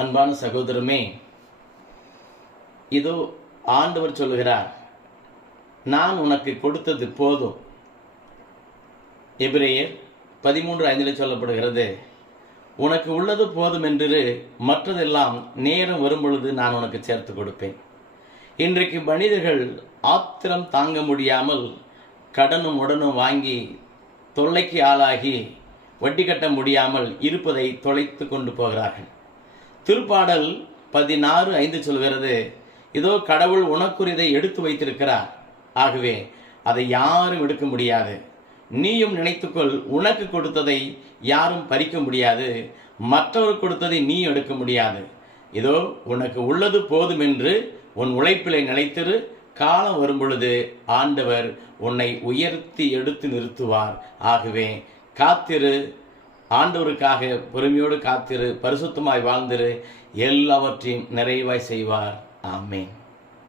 அன்பான சகோதரமே, இதோ ஆண்டவர் சொல்லுகிறார், நான் உனக்கு கொடுத்தது போதும். எபிரேயர் 13:5 சொல்லப்படுகிறது, உனக்கு உள்ளது போதும் என்று மற்றதெல்லாம் நேரம் வரும்பொழுது நான் உனக்கு சேர்த்து கொடுப்பேன். இன்றைக்கு மனிதர்கள் ஆத்திரம் தாங்க முடியாமல் கடனும் உடனும் வாங்கி தொல்லைக்கு ஆளாகி வட்டி கட்ட முடியாமல் இருப்பதை தொலைத்து கொண்டு போகிறார்கள். திருப்பாடல் 16:5 சொல்கிறது, இதோ கடவுள் உனக்குரியதை எடுத்து வைத்திருக்கிறார், ஆகவே அதை யாரும் எடுக்க முடியாது. நீயும் நினைத்துக்கொள், உனக்கு கொடுத்ததை யாரும் பறிக்க முடியாது, மற்றவர் கொடுத்ததை நீ எடுக்க முடியாது. இதோ உனக்கு உள்ளது போதும் என்று உன் உழைப்பிலை நிலைத்திரு. காலம் வரும்பொழுது ஆண்டவர் உன்னை உயர்த்தி எடுத்து நிறுத்துவார். ஆகவே காத்திரு, ஆண்டவருக்காக பொறுமையோடு காத்திரு, பரிசுத்தமாய் வாழ்ந்திரு, எல்லாவற்றையும் நிறைவாய் செய்வார். ஆமென்.